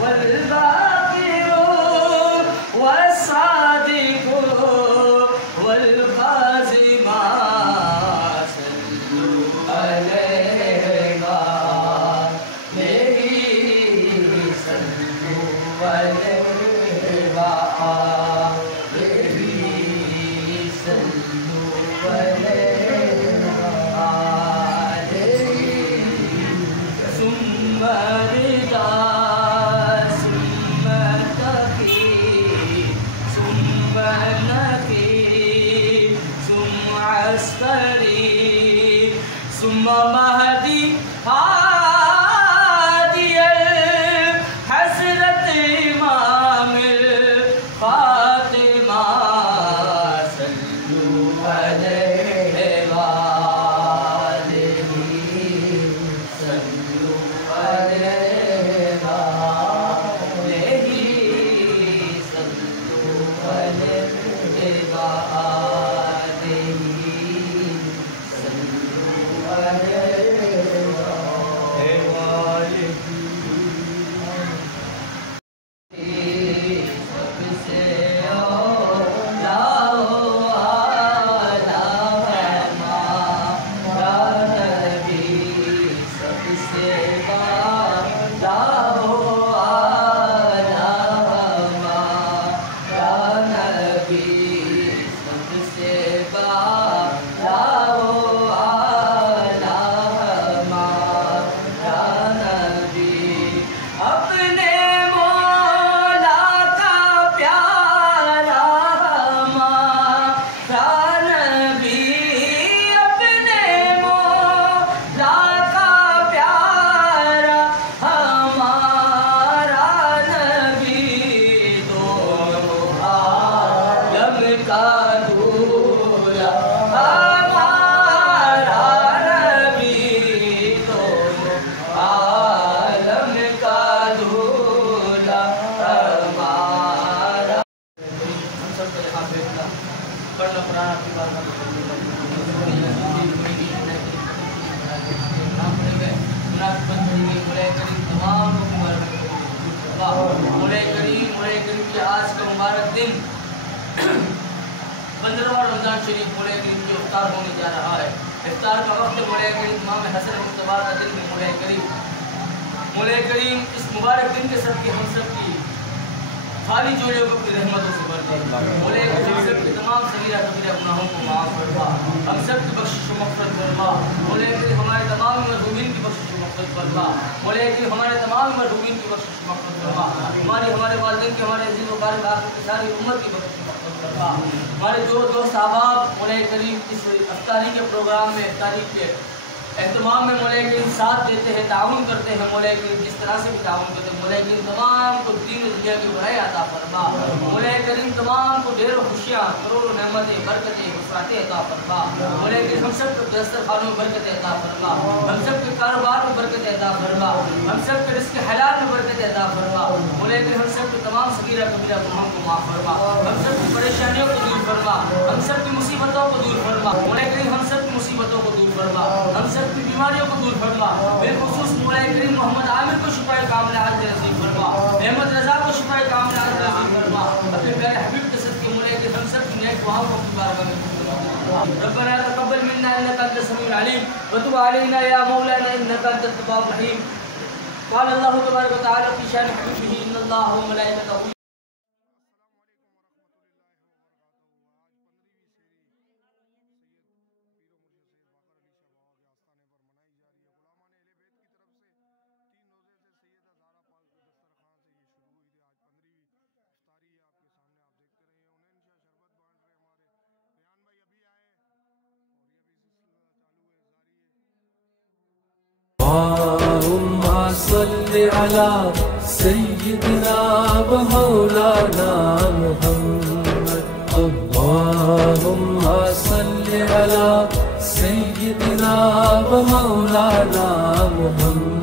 والباقر والصادق والقاسم صلوا عليه صلوا عليه ثم مهدي هادي الحسرة إمام الفاطمة صلوا عليه وآله صلوا عليه وآله صلوا عليه مولا کریم کی آج کا مبارک دن 15واں رمضان شریف مولا کریم کی افطار ہونے جا رہا ہے. افطار کا وقت مولا کریم امام حسن مصطفیٰ کا دن ہے. مولا کریم اس مبارک دن کے صدقے ہم سب کی خالی جوڑیوں کو اپنی رحمتوں سے بھر دے. مولا کریم ہم سب کے تمام صغیرہ کبیرہ گناہوں کو معاف فرما, ہم سب کی بخشش و مغفرت فرما. مولا کریم ہمارے تمام مرحومین کی بخشش و مغفرت فرما. مولا کریم ہمارے تمام مرحومین کی بخشش و مغفرت فرما. ہمارے والدین کی, ہمارے عزیز و قارب آخر کی ساری امت کی بخشش و مغفرت فرما. ہمارے جو دوست احباب مولا کریم اس افطاری کے پروگرام میں, افطاری کے اہتمام میں مولا کریم ساتھ دیتے ہیں, تعاون کرتے ہیں. مولا کریم جس طرح سے بھی تعاون کرتے ہیں مولا کریم تمام کو دین و دنیا کی بھلائی عطا فرما. مولا کریم تمام کو ڈھیر و خوشیاں, کروڑوں نعمتیں, برکتیں, وسعتیں عطا فرما. مولا کریم ہم سب کو دسترخوانوں میں برکتیں عطا فرما, ہم سب کے کاروبار میں برکتیں عطا فرما, ہم سب کے رزق حلال میں برکتیں عطا فرما. مولا کریم ہم سب کے تمام صغیرہ کبیرہ گناہوں کو معاف فرما, ہم سب کی پریشانیوں کو دور فرما, ہم سب کی مصیبتوں کو دور فرما. مولا کریم ہم سب کی مصیبتوں کو دور فرما, ہم سب کی بیماریوں کو دور فرما. بالخصوص مولا کریم محمد عامر کو شفائے کاملہ عاجل نصیب فرما, احمد رضا کو شفائے کاملہ عاجل نصیب فرما. اپنے پیارے حبیب کے صدقے مولا کریم ہم سب کی نیک دعاؤں کو اپنی بارگاہ میں قبول فرما. ربنا تقبل منا انك انت السميع العليم وتب علينا يا مولانا انك انت التواب الرحيم. قال الله تبارك وتعالى في شان حبيبه ان الله وملائكته اللهم صل على سيدنا ومولانا محمد. اللهم صل على سيدنا ومولانا محمد.